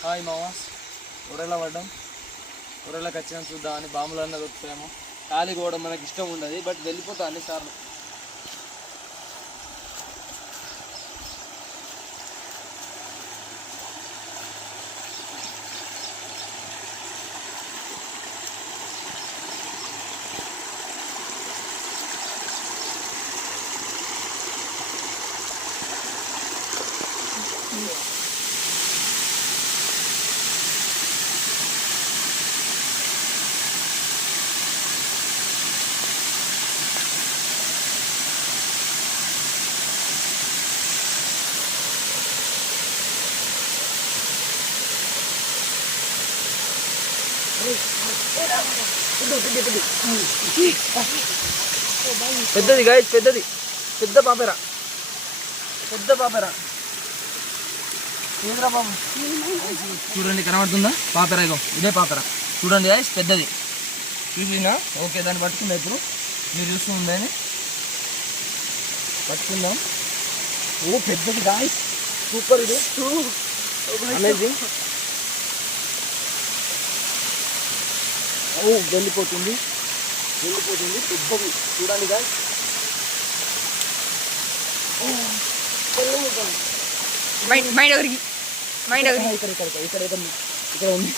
Hi మామాస్, ఊరెలా పడ్డాం. ఊరెలాకి వచ్చినా చూద్దామని బాంబులన్నా దొరుకుతాయేమో. ఖాళీ పోవడం మనకి ఇష్టం ఉండదు, బట్ వెళ్ళిపోతా అన్నిసార్లు. పెద్దది గాయస్, పెద్దది, పెద్ద పాపెరా, పెద్ద పాపెరా. ఏంద్రా బాబు, చూడండి కనబడుతుందా పాపెరా? ఇగో ఇదే పాపెరా, చూడండి గాయస్, పెద్దది. చూసినా ఓకే, దాన్ని పట్టుకుందా ఇప్పుడు మీరు చూస్తుందని పట్టుకుందాం. ఓ పెద్దది గాయస్, సూపర్, ఇది అమేజింగ్. ఓ వెళ్ళిపోతుంది, వెళ్ళిపోతుంది, పెద్దది చూడండి గాయస్. ఇక్కడ ఉంది.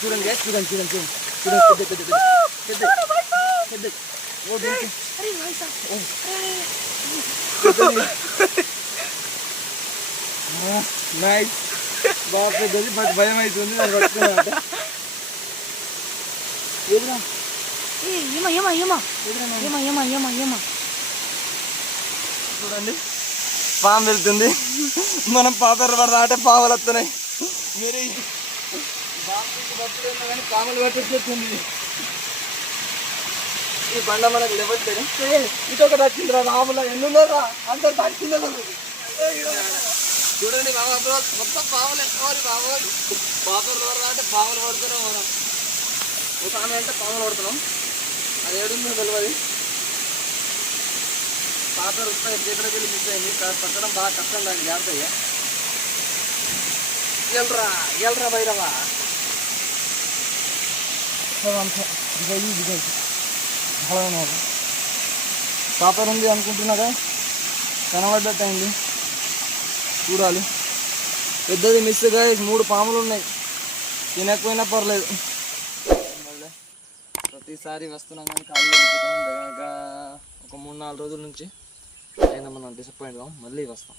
చూడండి గాయస్, చూడండి చూడండి చూడండి చూడండి, పెద్ద పెద్ద పెద్ద. నైస్, బాగా పెద్దది, బట్ భయం అవుతుంది అది పట్టుకున్నామంటే. చూడండి పాము వెళ్తుంది, మనం పాపర్ పడదా అంటే పాములు వస్తున్నాయి. మీరు కానీ పాములు పట్టేస్తుంది. ఈ బండ మనకు లేవట్లేదు. ఇటొకటి వచ్చిందిరా రాములా, ఎన్నున్నారా అందరు తగ్గిందా. చూడండి బాబా, మొత్తం పాములు ఎక్కువ. బాబు పాపర్ పడదా అంటే పాములు పడుతున్నాం మనం. ఒక ఆమె అంటే పాములు పడుతున్నాం, అది ఏడుందో తెలియదు. పాపర్ వస్తాయి చేతిలోకి వెళ్ళి మిస్ అయింది, పట్టడం బాగా కష్టం. దాన్ని జాగ్రత్త. ఎల్రా ఎల్రా బైరవా, పాపర్ ఉంది అనుకుంటున్నాగా, కనబడ్డట్టు అయింది. చూడాలి, పెద్దది మిస్గా 3 పాములు ఉన్నాయి. తినకపోయినా పర్లేదు. ప్రతిసారి వస్తున్నాం కానీ ఖాళీ వెళ్ళిపోతున్నాం. దగ్గర ఒక 3-4 రోజుల నుంచి అయినా మనం డిసప్పాయింట్ కాం, మళ్ళీ వస్తాం.